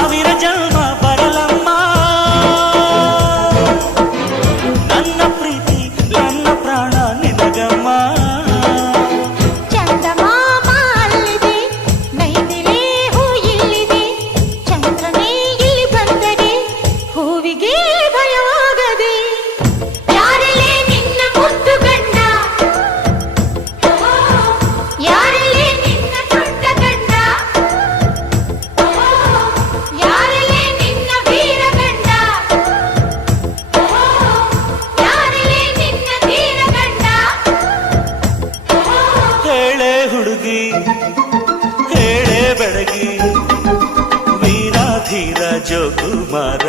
ಸಾವಿರ ಜನ್ಮ ಬರಲಮ್ಮ ನನ್ನ ಪ್ರೀತಿ ನನ್ನ ಪ್ರಾಣ ನಿನಗಮ್ಮ. ಚಂದಮಾಮ ಅಲ್ಲಿದೆ, ನೈದಿಲೆ ಹೂ ಇಲ್ಲಿದೆ, ಚಂದ್ರನೇ ಇಲ್ಲಿ ಬಂದರೆ ಹೂವಿಗೆ ಭಯವಾಗದೆ. ಯಾರಲೇ ನಿನ್ನ ಮುದ್ದು ಗಂಡ, ಯಾರಲೇ ನಿನ್ನ ದೊಡ್ಡ ಗಂಡ, ಯಾರಲೇ ನಿನ್ನ ವೀರ ಗಂಡ, ಯಾರಲೇ ನಿನ್ನ ಧೀರ ಗಂಡ. ಹೇಳೆ ಹುಡುಗಿ ಹೇಳೆ ಬೆಳಗಿ ವೀರಾಧೀರ ಜೋಕುಮಾರ